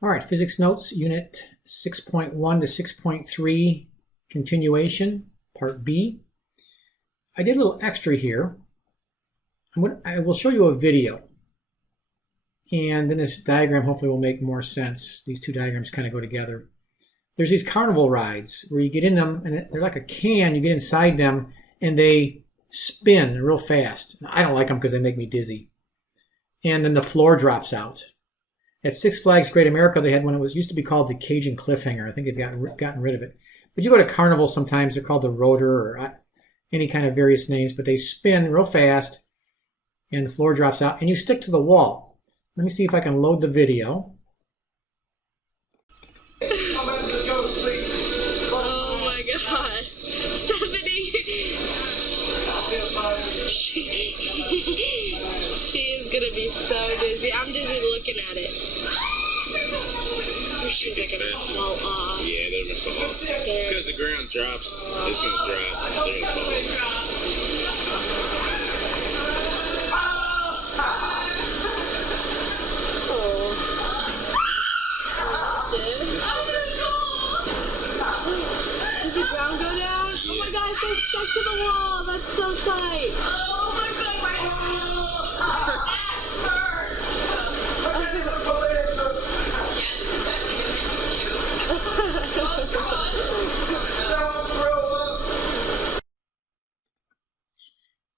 All right, Physics Notes, Unit 6.1 to 6.3, Continuation, Part B. I did a little extra here. I will show you a video, and then this diagram hopefully will make more sense. These two diagrams kind of go together. There's these carnival rides where you get in them, and they're like a can. You get inside them, and they spin real fast. I don't like them because they make me dizzy. And then the floor drops out. At Six Flags Great America, they had one. It used to be called the Cajun Cliffhanger. I think they've gotten rid of it. But you go to carnival sometimes, they're called the Rotor or any kind of various names, but they spin real fast and the floor drops out and you stick to the wall. Let me see if I can load the video. Oh my God. Stephanie. She is going to be so dizzy. I'm dizzy looking at it. She's like going to fall off. Yeah, they're going to fall off. Because the ground drops, it's going to drop. They're going to fall off. Did the ground go down? Oh my gosh, they're stuck to the wall. That's so tight. Oh my God.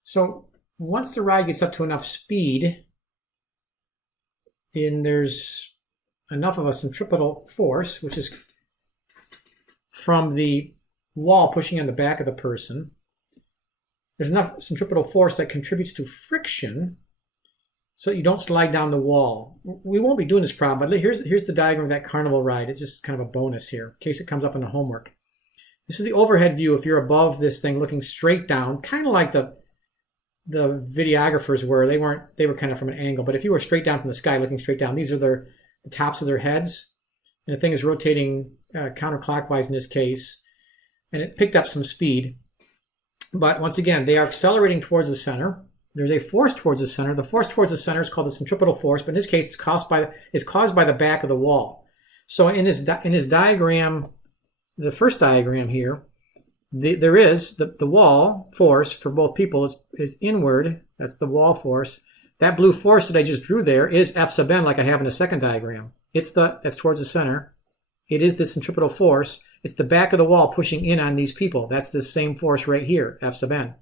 So once the ride gets up to enough speed, then there's enough of a centripetal force, which is from the wall pushing on the back of the person. There's enough centripetal force that contributes to friction so that you don't slide down the wall. We won't be doing this problem, but here's the diagram of that carnival ride. It's just kind of a bonus here in case it comes up in the homework. This is the overhead view if you're above this thing looking straight down, kind of like the videographers were. They were kind of from an angle, but if you were straight down from the sky looking straight down, these are the tops of their heads, and the thing is rotating counterclockwise in this case, and it picked up some speed. But once again, they are accelerating towards the center. There's a force towards the center. The force towards the center is called the centripetal force, but in this case it's caused by the back of the wall. So in this diagram, the first diagram here, there is the wall force for both people is inward. That's the wall force. That blue force that I just drew there is F sub n, like I have in the second diagram. That's towards the center. It is the centripetal force. It's the back of the wall pushing in on these people. That's the same force right here, F sub n.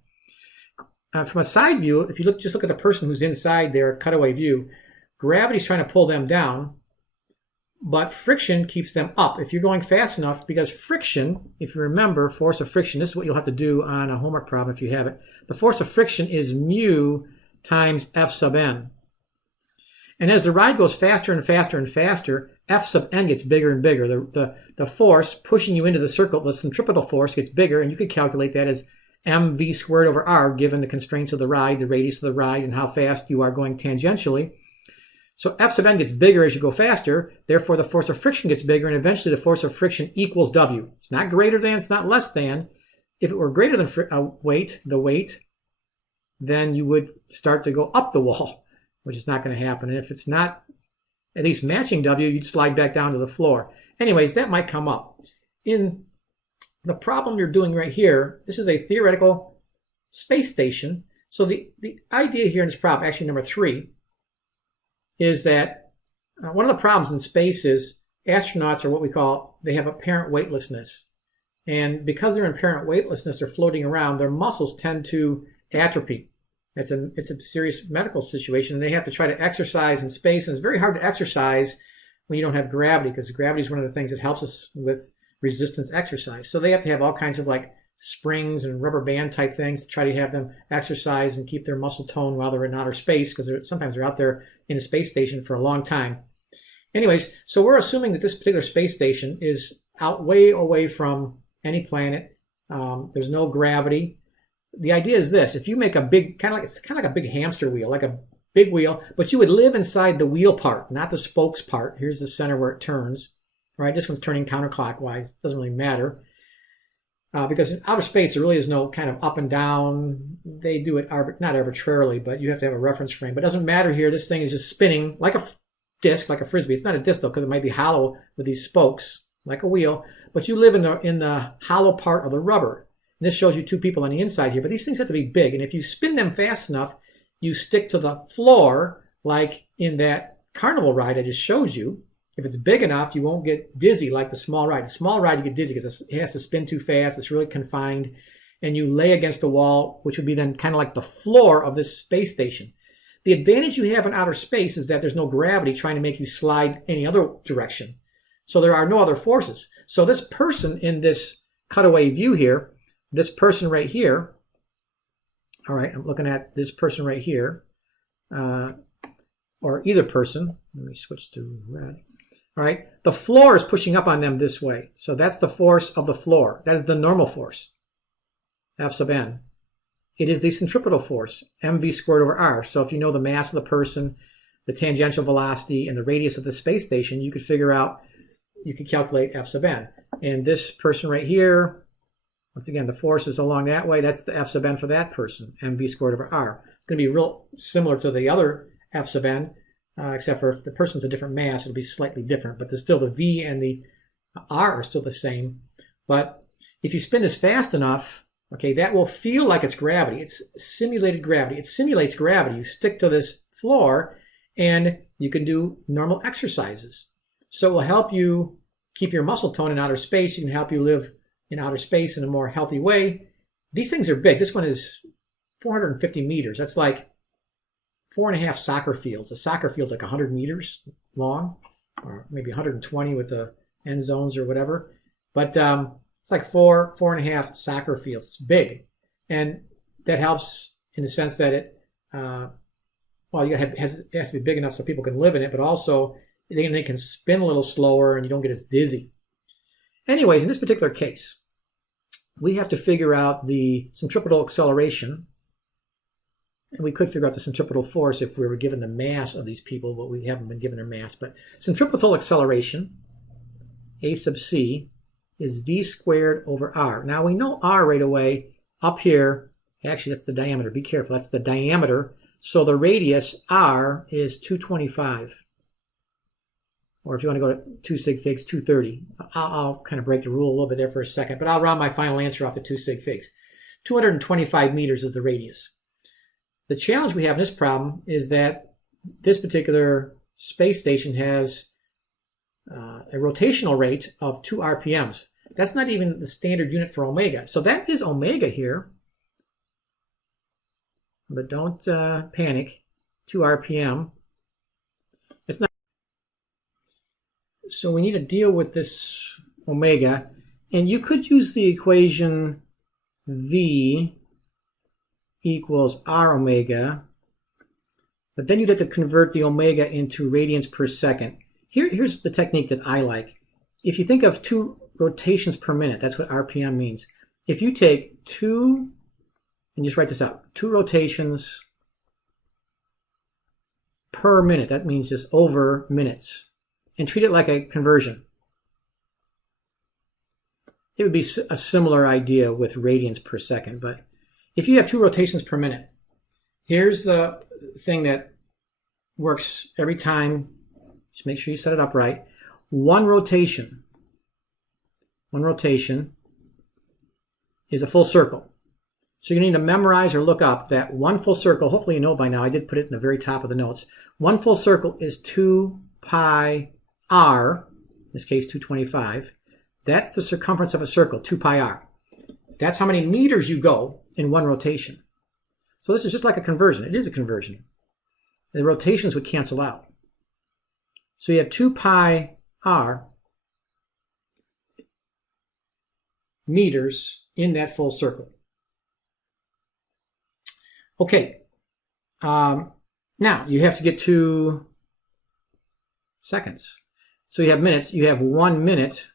From a side view, if you just look at the person who's inside their cutaway view, gravity's trying to pull them down, but friction keeps them up if you're going fast enough, because friction, if you remember, force of friction, this is what you'll have to do on a homework problem if you have it. The force of friction is mu times F sub n. And as the ride goes faster and faster and faster, F sub n gets bigger and bigger. The force pushing you into the circle, the centripetal force, gets bigger, and you could calculate that as mv squared over r, given the constraints of the ride, the radius of the ride, and how fast you are going tangentially. So F sub n gets bigger as you go faster, therefore the force of friction gets bigger, and eventually the force of friction equals W. It's not greater than, it's not less than. If it were greater than the weight, then you would start to go up the wall, which is not going to happen. And if it's not at least matching W, you'd slide back down to the floor. Anyways, that might come up. In the problem you're doing right here, this is a theoretical space station. So the idea here in this problem, actually number 3, is that one of the problems in space is astronauts are what we call, they have apparent weightlessness. And because they're in apparent weightlessness, they're floating around, their muscles tend to atrophy. It's a serious medical situation, and they have to try to exercise in space, and it's very hard to exercise when you don't have gravity, because gravity is one of the things that helps us with resistance exercise. So they have to have all kinds of like springs and rubber band type things to try to have them exercise and keep their muscle tone while they're in outer space, because sometimes they're out there in a space station for a long time. Anyways, so we're assuming that this particular space station is out way away from any planet. There's no gravity. The idea is this: if you make a big, kind of like a big hamster wheel, like a big wheel, but you would live inside the wheel part, not the spokes part. Here's the center where it turns. Right, this one's turning counterclockwise. It doesn't really matter. Because in outer space, there really is no kind of up and down. They do it not arbitrarily, but you have to have a reference frame. But it doesn't matter here. This thing is just spinning like disc like a Frisbee. It's not a disc though, because it might be hollow with these spokes like a wheel, but you live in the hollow part of the rubber. And this shows you two people on the inside here, but these things have to be big. And if you spin them fast enough, you stick to the floor like in that carnival ride I just showed you. If it's big enough, you won't get dizzy like the small ride. The small ride, you get dizzy because it has to spin too fast. It's really confined. And you lay against the wall, which would be then kind of like the floor of this space station. The advantage you have in outer space is that there's no gravity trying to make you slide any other direction. So there are no other forces. So this person in this cutaway view here, this person right here, all right, I'm looking at this person right here, or either person. Let me switch to red. All right, the floor is pushing up on them this way. So that's the force of the floor. That is the normal force, F sub n. It is the centripetal force, mv squared over r. So if you know the mass of the person, the tangential velocity, and the radius of the space station, you could figure out, you could calculate F sub n. And this person right here, once again, the force is along that way. That's the F sub n for that person, mv squared over r. It's going to be real similar to the other F sub n, except for if the person's a different mass, it'll be slightly different. But there's still the v and the r are still the same. But if you spin this fast enough, okay, that will feel like it's gravity. It's simulated gravity. It simulates gravity. You stick to this floor, and you can do normal exercises. So it will help you keep your muscle tone in outer space. It can help you live in outer space in a more healthy way. These things are big. This one is 450 meters. That's like 4.5 soccer fields. A soccer field's like 100 meters long, or maybe 120 with the end zones or whatever. But it's like 4.5 soccer fields. It's big. And that helps in the sense that it, well, it has to be big enough so people can live in it, but also they can spin a little slower and you don't get as dizzy. Anyways, in this particular case, we have to figure out the centripetal acceleration. And we could figure out the centripetal force if we were given the mass of these people, but we haven't been given their mass. But centripetal acceleration, A sub c, is v squared over r. Now we know r right away up here. Actually, that's the diameter. Be careful. That's the diameter. So the radius r is 225. Or if you want to go to 2 sig figs, 230. I'll kind of break the rule a little bit there for a second, but I'll round my final answer off to 2 sig figs. 225 meters is the radius. The challenge we have in this problem is that this particular space station has a rotational rate of 2 RPMs. That's not even the standard unit for omega. So that is omega here. But don't panic. 2 RPM. It's not. So we need to deal with this omega. And you could use the equation V equals r omega. But then you'd have to convert the omega into radians per second. Here's the technique that I like. If you think of 2 rotations per minute, that's what RPM means. If you take 2, and just write this out, 2 rotations per minute, that means just over minutes, and treat it like a conversion. It would be a similar idea with radians per second, but if you have 2 rotations per minute, here's the thing that works every time. Just make sure you set it up right. One rotation is a full circle. So you need to memorize or look up that one full circle. Hopefully you know by now. I did put it in the very top of the notes. One full circle is 2 pi r, in this case 225. That's the circumference of a circle, 2 pi r. That's how many meters you go in one rotation. So this is just like a conversion. It is a conversion. The rotations would cancel out. So you have 2 pi r meters in that full circle. Okay. Now you have to get to seconds. So you have minutes. You have 1 minute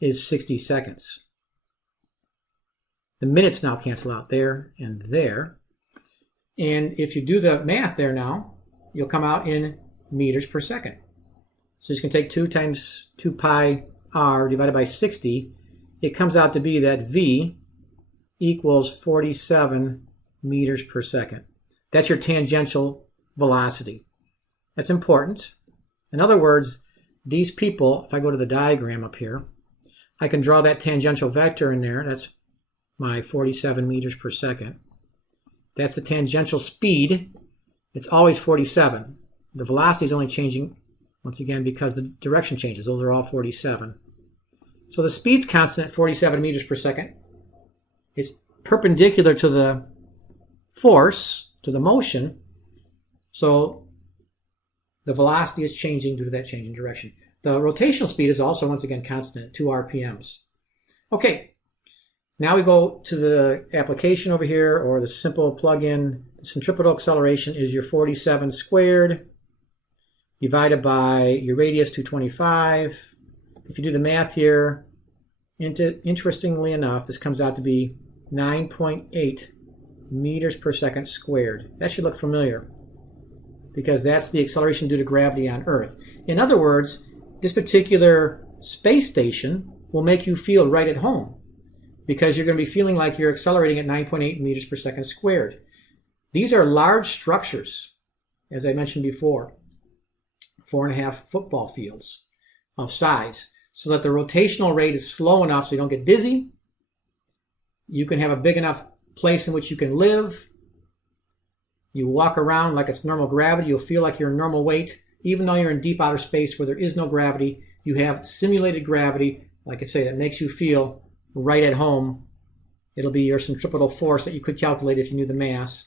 is 60 seconds. The minutes now cancel out there and there. And if you do the math there now, you'll come out in meters per second. So you can take 2 times 2 pi r divided by 60. It comes out to be that v equals 47 meters per second. That's your tangential velocity. That's important. In other words, these people, if I go to the diagram up here, I can draw that tangential vector in there. That's my 47 meters per second. That's the tangential speed. It's always 47. The velocity is only changing, once again, because the direction changes. Those are all 47. So the speed's constant at 47 meters per second. It's perpendicular to the force, to the motion. So the velocity is changing due to that change in direction. The rotational speed is also, once again, constant at 2 RPMs. Okay, now we go to the application over here, or the simple plug-in. Centripetal acceleration is your 47 squared divided by your radius, 225. If you do the math here, interestingly enough, this comes out to be 9.8 meters per second squared. That should look familiar, because that's the acceleration due to gravity on Earth. In other words, this particular space station will make you feel right at home, because you're going to be feeling like you're accelerating at 9.8 meters per second squared. These are large structures, as I mentioned before, 4.5 football fields of size, so that the rotational rate is slow enough so you don't get dizzy. You can have a big enough place in which you can live. You walk around like it's normal gravity. You'll feel like you're in normal weight. Even though you're in deep outer space where there is no gravity, you have simulated gravity, like I say, that makes you feel right at home. It'll be your centripetal force that you could calculate if you knew the mass,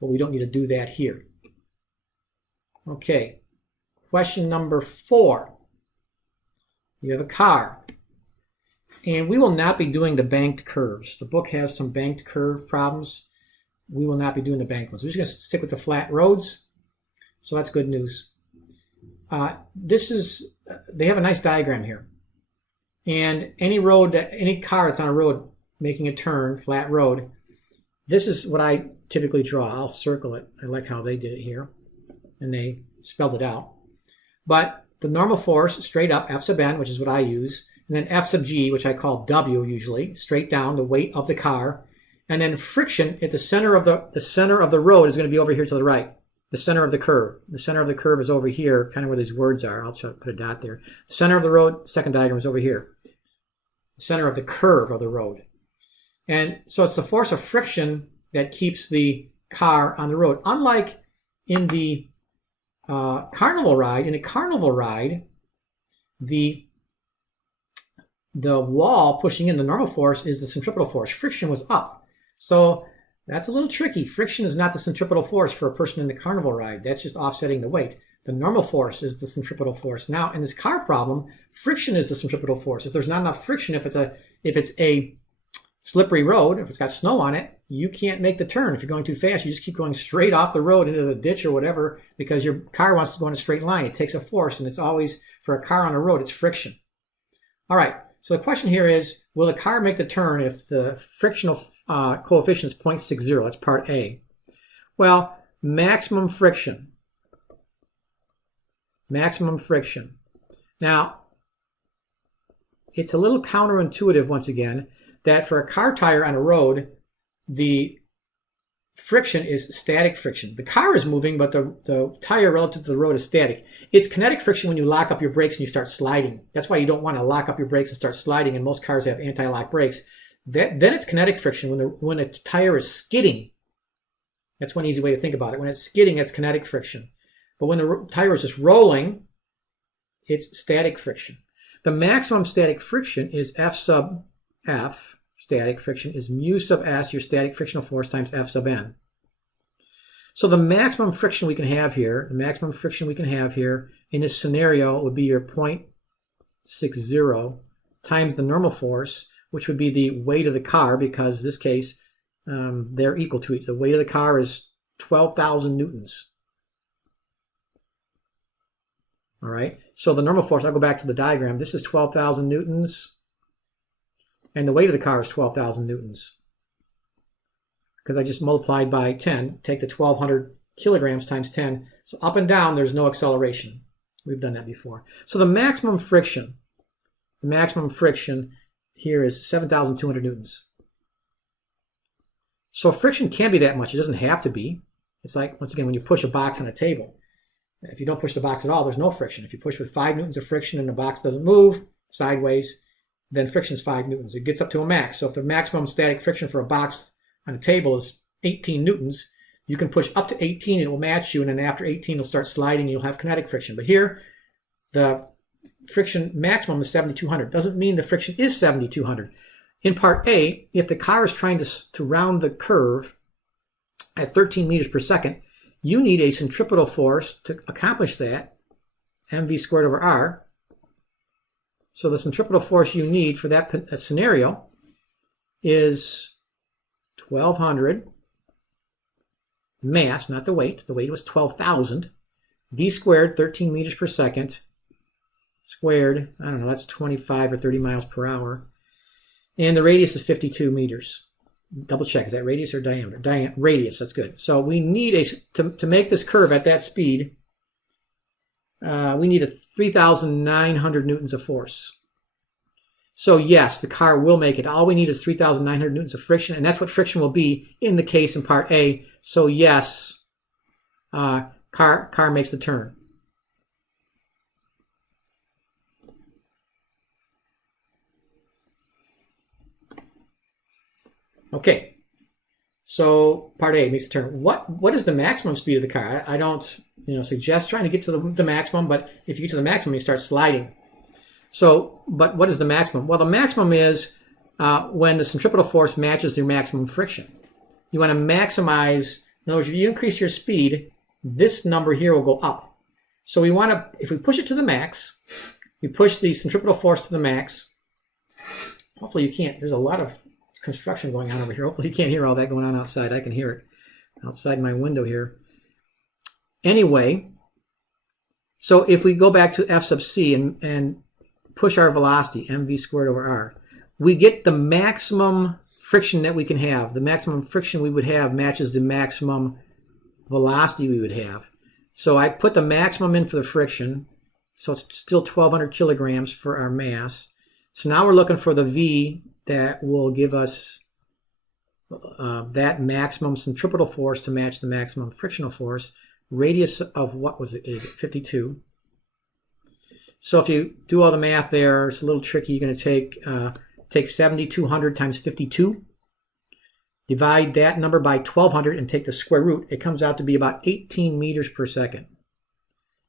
but we don't need to do that here. Okay, question number 4. You have a car, and we will not be doing the banked curves. The book has some banked curve problems. We will not be doing the banked ones. We're just going to stick with the flat roads, so that's good news. They have a nice diagram here. And any road, any car that's on a road making a turn, flat road, this is what I typically draw. I'll circle it. I like how they did it here, and they spelled it out. But the normal force, straight up, F sub n, which is what I use, and then F sub g, which I call W usually, straight down, the weight of the car, and then friction at the center of the road is going to be over here to the right. The center of the curve. The center of the curve is over here, kind of where these words are. I'll try to put a dot there. The center of the road, second diagram, is over here. The center of the curve of the road. And so it's the force of friction that keeps the car on the road. Unlike in the carnival ride, the wall pushing in, the normal force is the centripetal force. Friction was up. So that's a little tricky. Friction is not the centripetal force for a person in the carnival ride. That's just offsetting the weight. The normal force is the centripetal force. Now, in this car problem, friction is the centripetal force. If there's not enough friction, if it's a slippery road, if it's got snow on it, you can't make the turn. If you're going too fast, you just keep going straight off the road into the ditch or whatever, because your car wants to go in a straight line. It takes a force, and it's always, for a car on a road, it's friction. All right, so the question here is, will the car make the turn if the frictional coefficient is 0.60? That's part A. Well, maximum friction. Maximum friction. Now, it's a little counterintuitive, once again, that for a car tire on a road, the friction is static friction. The car is moving, but the tire relative to the road is static. It's kinetic friction when you lock up your brakes and you start sliding. That's why you don't want to lock up your brakes and start sliding, and most cars have anti-lock brakes. Then it's kinetic friction when a tire is skidding. That's one easy way to think about it. When it's skidding, it's kinetic friction. But when the tire is just rolling, it's static friction. The maximum static friction is F sub F. Static friction is mu sub S, your static frictional force, times F sub n. So the maximum friction we can have here, in this scenario would be your 0.60 times the normal force, which would be the weight of the car, because in this case, they're equal to each. The weight of the car is 12,000 newtons. All right, so the normal force, I'll go back to the diagram. This is 12,000 newtons, and the weight of the car is 12,000 newtons. Because I just multiplied by 10, take the 1,200 kilograms times 10. So up and down, there's no acceleration. We've done that before. So the maximum friction here is 7,200 newtons. So friction can be that much. It doesn't have to be. It's like, once again, when you push a box on a table. If you don't push the box at all, there's no friction. If you push with 5 newtons of friction and the box doesn't move sideways, then friction is 5 newtons. It gets up to a max. So if the maximum static friction for a box on a table is 18 newtons, you can push up to 18 and it will match you, and then after 18 it'll start sliding and you'll have kinetic friction. But here, the friction maximum is 7,200. Doesn't mean the friction is 7,200. In part A, if the car is trying to round the curve at 13 meters per second, you need a centripetal force to accomplish that, mv squared over r. So the centripetal force you need for that scenario is 1,200 mass, not the weight. The weight was 12,000. V squared, 13 meters per second, squared, I don't know, that's 25 or 30 miles per hour. And the radius is 52 meters. Double check, is that radius or diameter? Radius, that's good. So we need to make this curve at that speed, we need a 3,900 newtons of force. So yes, the car will make it. All we need is 3,900 newtons of friction, and that's what friction will be in the case in part A. So yes, car makes the turn. Okay, so part A makes the turn. What is the maximum speed of the car? I don't suggest trying to get to the maximum, but if you get to the maximum, you start sliding. So, but what is the maximum? Well, the maximum is when the centripetal force matches your maximum friction. You want to maximize, in other words, if you increase your speed, this number here will go up. So we want to, if we push it to the max, we push the centripetal force to the max. Hopefully you can't, there's a lot of construction going on over here. Hopefully you can't hear all that going on outside. I can hear it outside my window here. Anyway, so if we go back to F sub c and push our velocity, mv squared over r, we get the maximum friction that we can have. The maximum friction we would have matches the maximum velocity we would have. So I put the maximum in for the friction, so it's still 1,200 kilograms for our mass. So now we're looking for the v that will give us that maximum centripetal force to match the maximum frictional force. Radius of what was it? 52. So if you do all the math there, it's a little tricky. You're going to take 7,200 times 52, divide that number by 1,200 and take the square root. It comes out to be about 18 meters per second.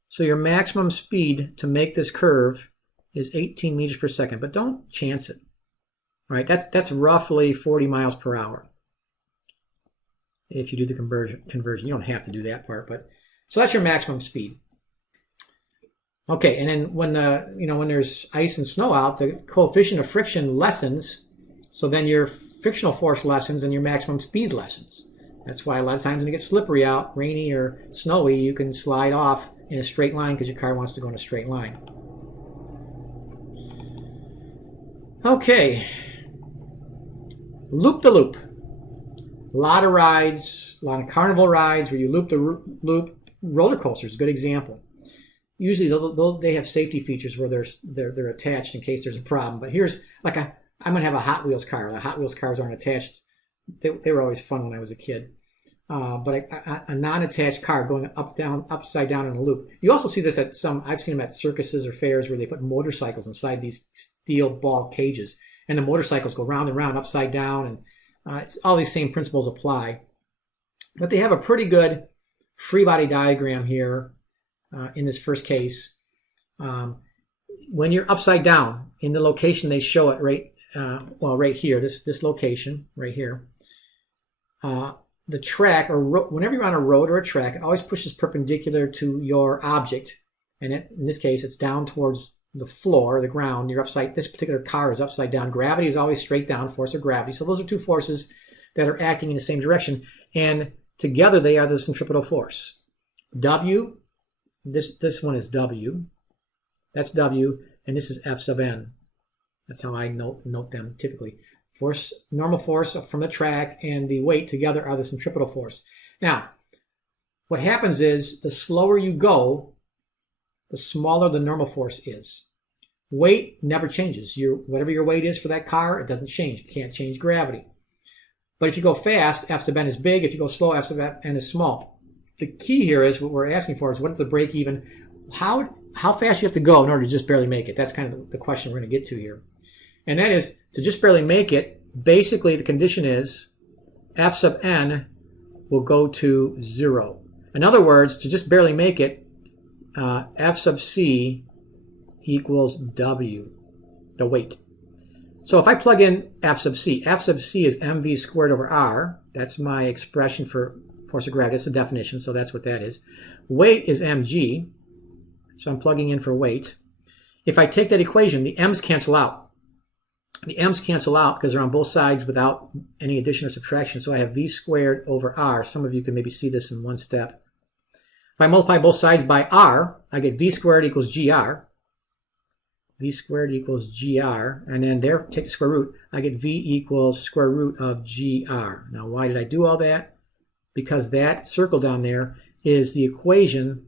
So your maximum speed to make this curve is 18 meters per second, but don't chance it. All right, that's roughly 40 miles per hour. If you do the conversion, you don't have to do that part, but so that's your maximum speed. Okay, and then when when there's ice and snow out, the coefficient of friction lessens, so then your frictional force lessens and your maximum speed lessens. That's why a lot of times when it gets slippery out, rainy or snowy, you can slide off in a straight line because your car wants to go in a straight line. Okay, loop-the-loop. A lot of rides, a lot of carnival rides where you loop the loop. Roller coasters, a good example. Usually they have safety features where they're attached in case there's a problem. But here's like I'm gonna have a Hot Wheels car. The Hot Wheels cars aren't attached. They were always fun when I was a kid. But a non-attached car going upside down in a loop. You also see this at I've seen them at circuses or fairs where they put motorcycles inside these steel ball cages, and the motorcycles go round and round upside down, and it's all these same principles apply. But they have a pretty good free body diagram here in this first case. When you're upside down in the location they show it right here, this location right here, the track, or whenever you're on a road or a track, it always pushes perpendicular to your object, and in this case it's down towards the floor, the ground. This particular car is upside down. Gravity is always straight down, force of gravity. So those are two forces that are acting in the same direction, and together they are the centripetal force. W, this one is W, that's W, and this is F sub n. That's how I note them typically. Force, normal force from the track and the weight together are the centripetal force. Now, what happens is the slower you go, the smaller the normal force is. Weight never changes. Whatever your weight is for that car, it doesn't change. You can't change gravity. But if you go fast, F sub n is big. If you go slow, F sub n is small. the key here is what we're asking for is what is the break even? How fast you have to go in order to just barely make it? That's kind of the question we're going to get to here. And that is, to just barely make it, basically the condition is f sub n will go to 0. In other words, to just barely make it, f sub c equals w, the weight. So if I plug in f sub c is mv squared over r. That's my expression for force of gravity. That's the definition, so that's what that is. Weight is mg, so I'm plugging in for weight. If I take that equation, the m's cancel out. The m's cancel out because they're on both sides without any addition or subtraction. So I have v squared over r. Some of you can maybe see this in one step. If I multiply both sides by r, I get v squared equals gr. V squared equals gr. And then there, take the square root. I get v equals square root of gr. Now, why did I do all that? Because that circle down there is the equation,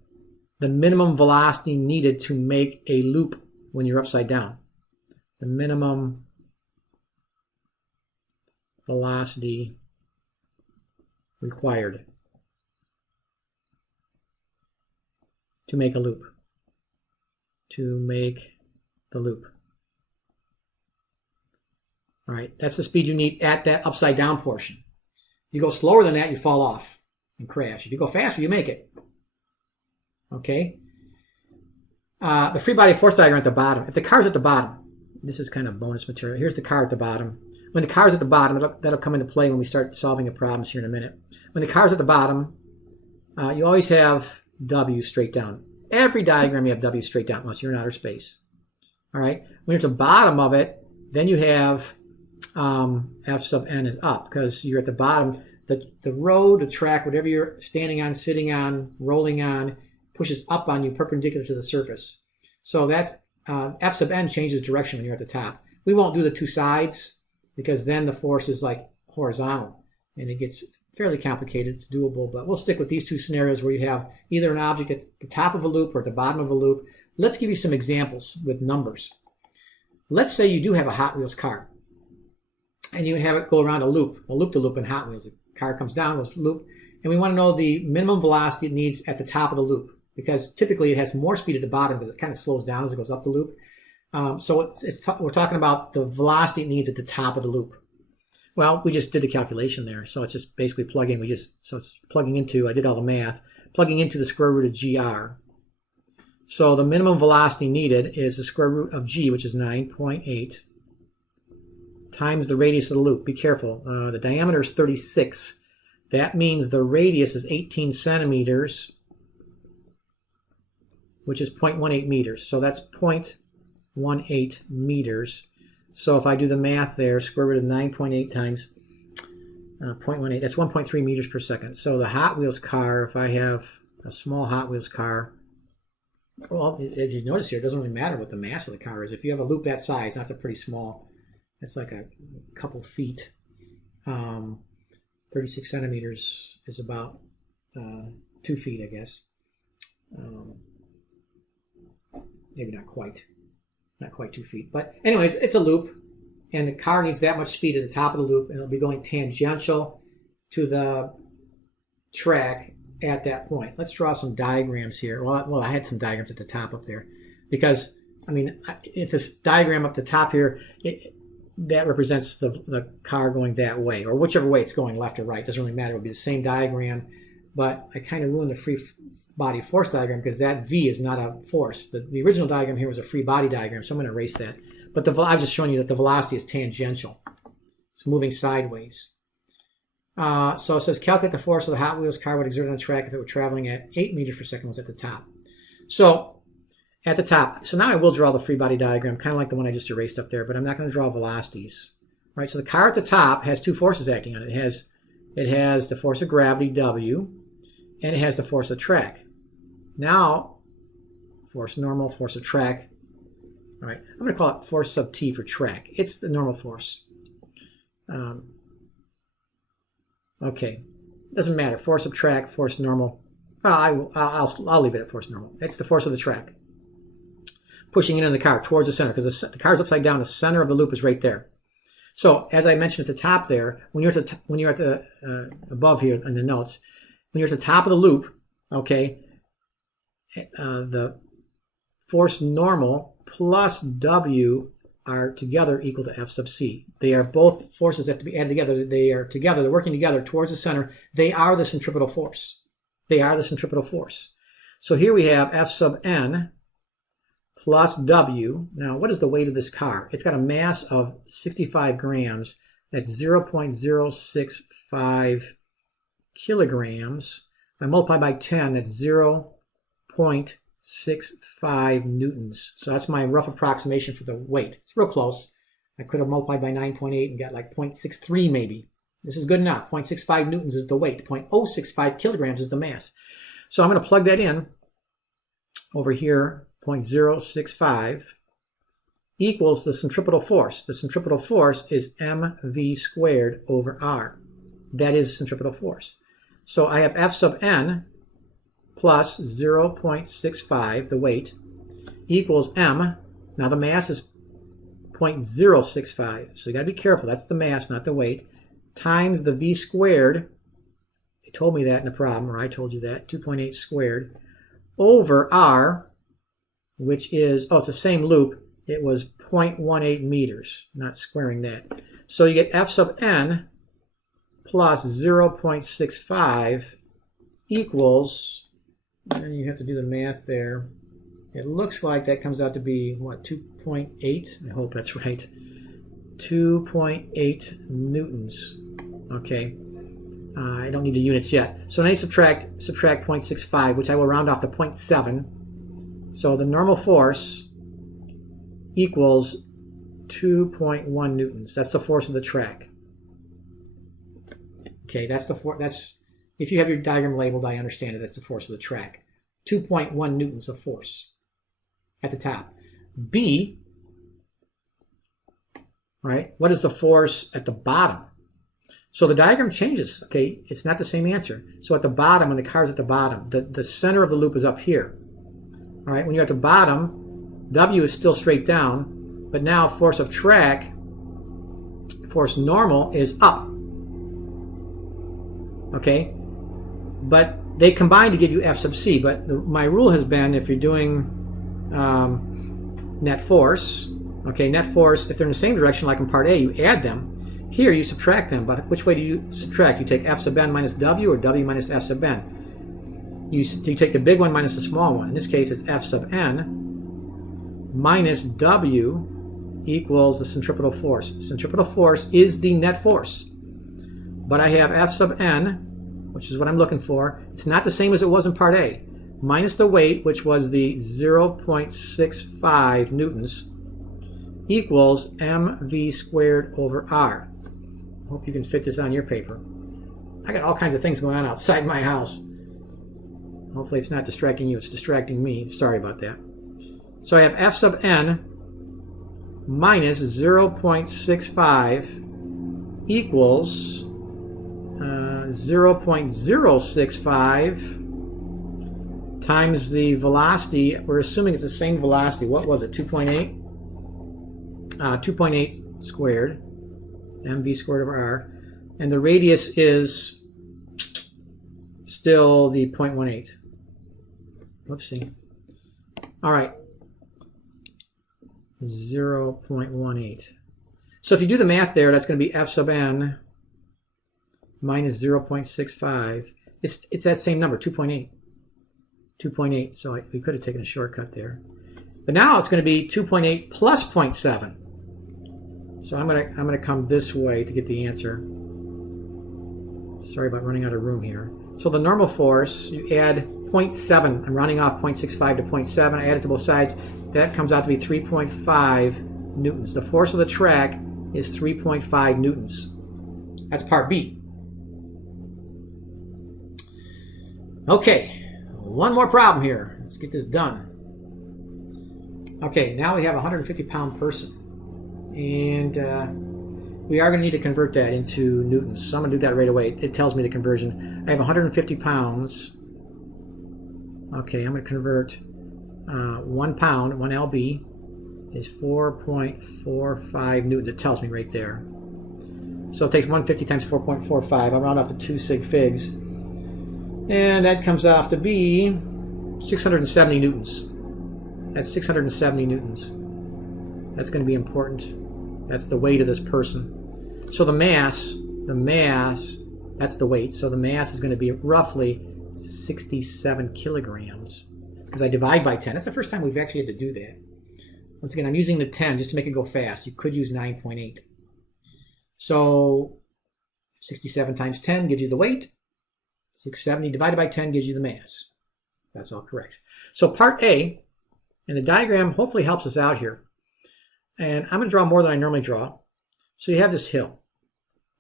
the minimum velocity needed to make a loop when you're upside down. The minimum velocity required to make a loop. To make the loop. All right, that's the speed you need at that upside down portion. If you go slower than that, you fall off and crash. If you go faster, you make it. Okay? The free body force diagram at the bottom. If the car's at the bottom, this is kind of bonus material. Here's the car at the bottom. When the car's at the bottom, that'll come into play when we start solving the problems here in a minute. When the car's at the bottom, you always have W straight down. Every diagram you have W straight down unless you're in outer space. All right. When you're at the bottom of it, then you have F sub n is up because you're at the bottom. The road, the track, whatever you're standing on, sitting on, rolling on, pushes up on you perpendicular to the surface. So that's F sub n changes direction when you're at the top. We won't do the two sides because then the force is like horizontal and it gets fairly complicated. It's doable, but we'll stick with these two scenarios where you have either an object at the top of a loop or at the bottom of a loop. Let's give you some examples with numbers. Let's say you do have a Hot Wheels car and you have it go around a loop-to-loop in Hot Wheels. The car comes down, goes loop, and we want to know the minimum velocity it needs at the top of the loop because typically it has more speed at the bottom because it kind of slows down as it goes up the loop. So we're talking about the velocity it needs at the top of the loop. Well, we just did the calculation there, so it's just basically plugging. So it's plugging into. I did all the math, plugging into the square root of gr. So the minimum velocity needed is the square root of g, which is 9.8, times the radius of the loop. Be careful. The diameter is 36. That means the radius is 18 centimeters, which is 0.18 meters. So that's 0.18 meters. So if I do the math there, square root of 9.8 times 0.18, that's 1.3 meters per second. So the Hot Wheels car, if I have a small Hot Wheels car, well, if you notice here, it doesn't really matter what the mass of the car is. If you have a loop that size, that's a pretty small, it's like a couple feet. 36 centimeters is about 2 feet, I guess. Maybe not quite 2 feet. But anyways, it's a loop, and the car needs that much speed at the top of the loop, and it'll be going tangential to the track at that point. Let's draw some diagrams here. Well, I had some diagrams at the top up there because, I mean, if this diagram up the top here, that represents the car going that way, or whichever way it's going, left or right. Doesn't really matter. It would be the same diagram, but I kind of ruined the free body force diagram because that V is not a force. The original diagram here was a free body diagram, so I'm going to erase that. But I've just shown you that the velocity is tangential. It's moving sideways. So it says calculate the force of the Hot Wheels car would exert on the track if it were traveling at 8 meters per second was at the top. So at the top, so now I will draw the free body diagram, kind of like the one I just erased up there, but I'm not going to draw velocities. Right? So the car at the top has two forces acting on it. It has the force of gravity, W, and it has the force of track. Now, force normal, force of track. All right, I'm going to call it force sub T for track. It's the normal force. Okay, doesn't matter. Force of track, force normal. I'll leave it at force normal. It's the force of the track. Pushing it in the car towards the center because the car's upside down. The center of the loop is right there. So as I mentioned at the top there, when you're at the above here in the notes, when you're at the top of the loop, okay, the force normal plus W are together equal to F sub C. They are both forces that have to be added together. They are together. They're working together towards the center. They are the centripetal force. They are the centripetal force. So here we have F sub N plus W. Now, what is the weight of this car? It's got a mass of 65 grams. That's 0.065 kilograms. If I multiply by 10, that's 0.65 newtons. So that's my rough approximation for the weight. It's real close. I could have multiplied by 9.8 and got like 0.63 maybe. This is good enough. 0.65 newtons is the weight. 0.065 kilograms is the mass. So I'm going to plug that in over here. 0.065 equals the centripetal force. The centripetal force is mv squared over r. That is centripetal force. So I have F sub N plus 0.65, the weight, equals m. Now the mass is 0.065. So you got to be careful. That's the mass, not the weight. Times the v squared. They told me that in the problem, or I told you that. 2.8 squared over r, which is, oh, it's the same loop. It was 0.18 meters, not squaring that. So you get F sub N plus 0.65 equals, and you have to do the math there. It looks like that comes out to be, what, 2.8? I hope that's right. 2.8 newtons. Okay. I don't need the units yet. So now you subtract 0.65, which I will round off to 0.7. So the normal force equals 2.1 newtons. That's the force of the track. Okay, that's the force. That's, if you have your diagram labeled, I understand it. That's the force of the track. 2.1 newtons of force at the top. B, right? What is the force at the bottom? So the diagram changes, okay? It's not the same answer. So at the bottom, when the car's at the bottom, the center of the loop is up here. All right, when you're at the bottom, W is still straight down, but now force of track, force normal is up. Okay? But they combine to give you F sub C, but my rule has been if you're doing net force, okay, net force, if they're in the same direction like in part A, you add them. Here you subtract them, but which way do you subtract? You take F sub N minus W or W minus F sub N? You take the big one minus the small one. In this case, it's F sub N minus W equals the centripetal force. Centripetal force is the net force. But I have F sub N, which is what I'm looking for. It's not the same as it was in part A. Minus the weight, which was the 0.65 newtons, equals mv squared over r. Hope you can fit this on your paper. I got all kinds of things going on outside my house. Hopefully it's not distracting you. It's distracting me. Sorry about that. So I have F sub N minus 0.65 equals 0.065 times the velocity. We're assuming it's the same velocity. What was it? 2.8? 2.8 squared. mv squared over r. And the radius is still the 0.18. Whoopsie. All right. 0.18. So if you do the math there, that's going to be F sub N minus 0.65. It's that same number, 2.8. 2.8. So we could have taken a shortcut there. But now it's going to be 2.8 plus 0.7. So I'm going to come this way to get the answer. Sorry about running out of room here. So the normal force, you add 0.7. I'm rounding off 0.65 to 0.7. I add it to both sides. That comes out to be 3.5 newtons. The force of the track is 3.5 newtons. That's part B. Okay, one more problem here. Let's get this done. Okay, now we have a 150-pound person. And we are going to need to convert that into newtons. So I'm going to do that right away. It tells me the conversion. I have 150 pounds. Okay, I'm going to convert 1 pound, 1 lb, is 4.45 newtons. It tells me right there. So it takes 150 times 4.45. I'll round off to 2 sig figs. And that comes off to be 670 newtons. That's 670 newtons. That's going to be important. That's the weight of this person. So the mass, that's the weight. So the mass is going to be roughly 67 kilograms. Because I divide by 10. That's the first time we've actually had to do that. Once again, I'm using the 10 just to make it go fast. You could use 9.8. So 67 times 10 gives you the weight. 670 divided by 10 gives you the mass. That's all correct. So part A, and the diagram hopefully helps us out here. And I'm going to draw more than I normally draw. So you have this hill.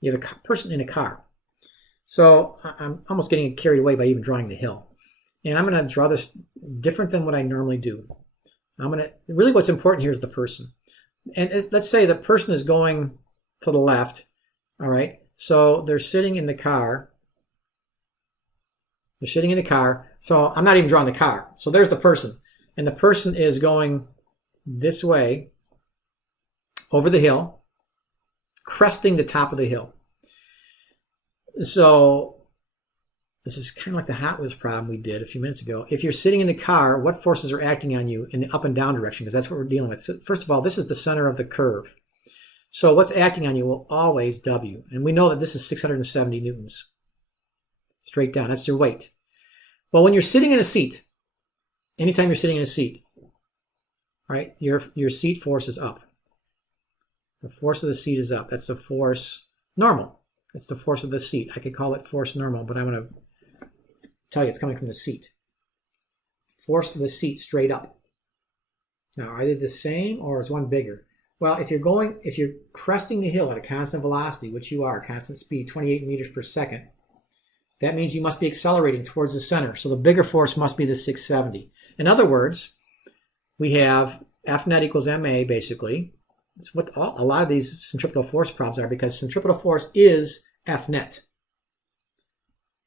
You have a person in a car. So I'm almost getting carried away by even drawing the hill. And I'm going to draw this different than what I normally do. Really what's important here is the person. And let's say the person is going to the left. All right. So they're sitting in the car. They're sitting in the car. So I'm not even drawing the car. So there's the person. And the person is going this way over the hill, cresting the top of the hill. So this is kind of like the Hot Wheels problem we did a few minutes ago. If you're sitting in the car, what forces are acting on you in the up and down direction? Because that's what we're dealing with. So first of all, this is the center of the curve. So what's acting on you will always W. And we know that this is 670 newtons. Straight down. That's your weight. Well, when you're sitting in a seat, anytime you're sitting in a seat, right, your seat force is up. The force of the seat is up. That's the force normal. It's the force of the seat. I could call it force normal, but I'm going to tell you it's coming from the seat. Force of the seat straight up. Now, are they the same or is one bigger? Well, if you're cresting the hill at a constant velocity, which you are, constant speed, 28 meters per second, that means you must be accelerating towards the center. So the bigger force must be the 670. In other words, we have F net equals ma, basically. It's what a lot of these centripetal force problems are, because centripetal force is F net.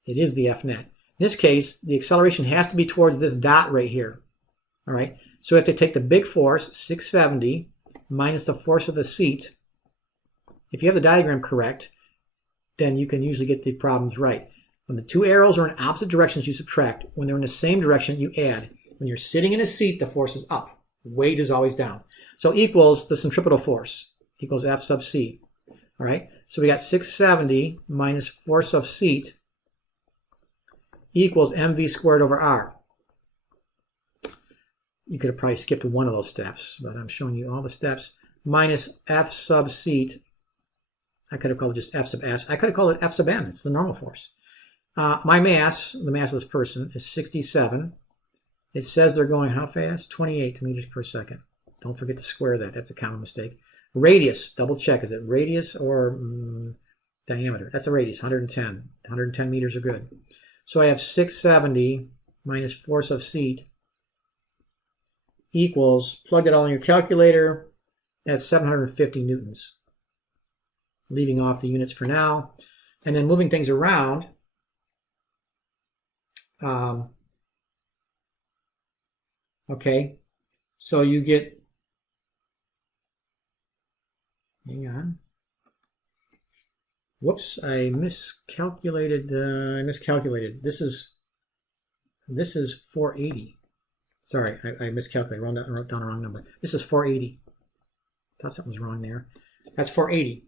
It is the F net. In this case, the acceleration has to be towards this dot right here. All right. So we have to take the big force, 670, minus the force of the seat. If you have the diagram correct, then you can usually get the problems right. When the two arrows are in opposite directions, you subtract. When they're in the same direction, you add. When you're sitting in a seat, the force is up. Weight is always down. So equals the centripetal force, equals F sub C. All right, so we got 670 minus force of seat equals mv squared over r. You could have probably skipped one of those steps, but I'm showing you all the steps. Minus F sub seat. I could have called it just F sub S. I could have called it F sub M. It's the normal force. My mass, the mass of this person, is 67. It says they're going how fast? 28 meters per second. Don't forget to square that. That's a common mistake. Radius, double check. Is it radius or diameter? That's a radius, 110. 110 meters are good. So I have 670 minus force of seat equals, plug it all in your calculator, that's 750 newtons. Leaving off the units for now. And then moving things around, okay, so you get, hang on, whoops, I miscalculated, This is 480. Sorry, I miscalculated, wrote down the wrong number. This is 480. Thought something was wrong there. That's 480.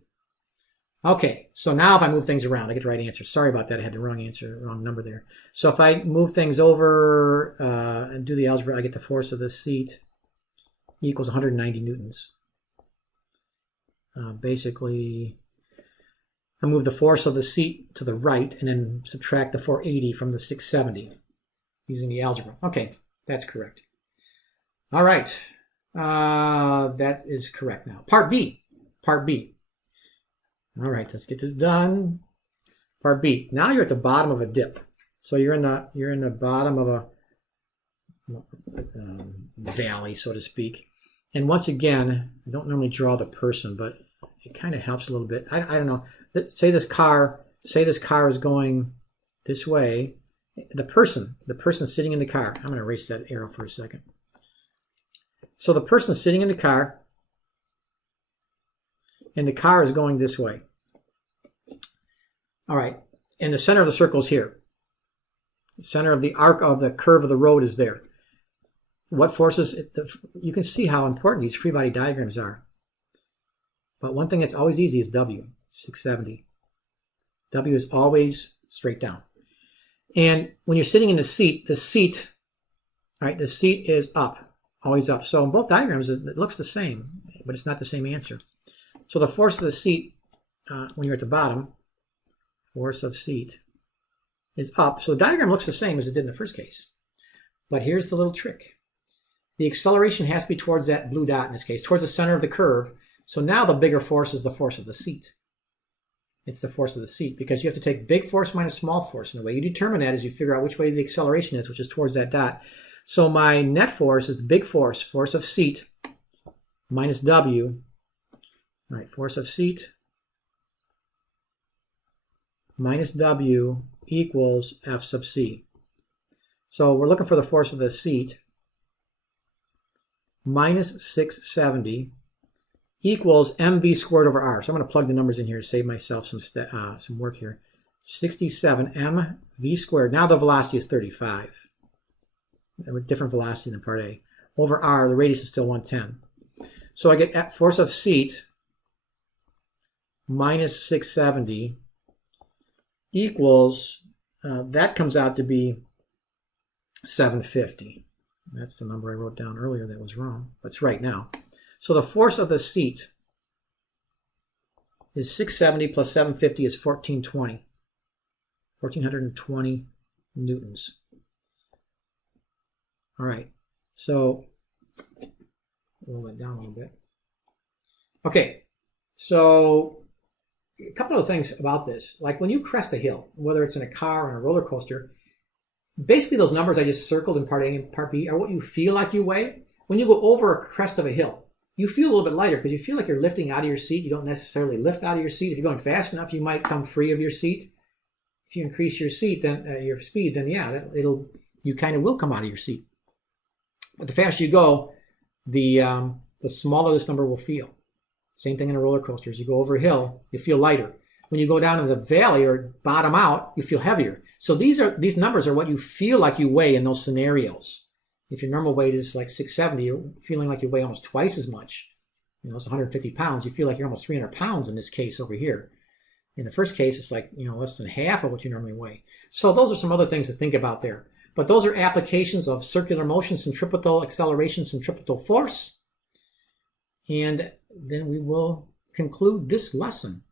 Okay, so now if I move things around, I get the right answer. Sorry about that, I had the wrong answer, wrong number there. So if I move things over and do the algebra, I get the force of the seat equals 190 newtons. Basically, I move the force of the seat to the right and then subtract the 480 from the 670 using the algebra. Okay, that's correct. All right, that is correct now. Part B. All right, let's get this done. Part B. Now you're at the bottom of a dip. So you're in the bottom of a valley, so to speak. And once again, I don't normally draw the person, but it kind of helps a little bit. I don't know. Say this car is going this way. The person sitting in the car. I'm going to erase that arrow for a second. So the person sitting in the car, and the car is going this way. All right, and the center of the circle is here. The center of the arc of the curve of the road is there. What forces? You can see how important these free body diagrams are. But one thing that's always easy is W, 670. W is always straight down. And when you're sitting in the seat, right, the seat is up, always up. So in both diagrams, it looks the same, but it's not the same answer. So the force of the seat, when you're at the bottom, force of seat is up. So the diagram looks the same as it did in the first case. But here's the little trick. The acceleration has to be towards that blue dot in this case, towards the center of the curve. So now the bigger force is the force of the seat. It's the force of the seat because you have to take big force minus small force. And the way you determine that is you figure out which way the acceleration is, which is towards that dot. So my net force is the big force, force of seat, minus W. All right, force of seat minus W equals F sub C. So we're looking for the force of the seat minus 670 equals mv squared over r. So I'm going to plug the numbers in here to save myself some work here. 67 mv squared. Now the velocity is 35. With different velocity than part A. Over r, the radius is still 110. So I get force of seat minus 670 equals, that comes out to be 750. That's the number I wrote down earlier that was wrong, but it's right now. So the force of the seat is 670 plus 750 is 1420. 1420 newtons. All right, so roll that down a little bit. Okay, so a couple of things about this. Like when you crest a hill, whether it's in a car or in a roller coaster, basically those numbers I just circled in part A and part B are what you feel like you weigh. When you go over a crest of a hill, you feel a little bit lighter because you feel like you're lifting out of your seat. You don't necessarily lift out of your seat. If you're going fast enough, you might come free of your seat. If you increase your seat, then your speed, then yeah, you kind of will come out of your seat. But the faster you go, the smaller this number will feel. Same thing in a roller coaster. As you go over a hill, you feel lighter. When you go down in the valley or bottom out, you feel heavier. So these numbers are what you feel like you weigh in those scenarios. If your normal weight is like 670, you're feeling like you weigh almost twice as much. It's 150 pounds. You feel like you're almost 300 pounds in this case over here. In the first case, it's like less than half of what you normally weigh. So those are some other things to think about there. But those are applications of circular motion, centripetal acceleration, centripetal force. And then we will conclude this lesson.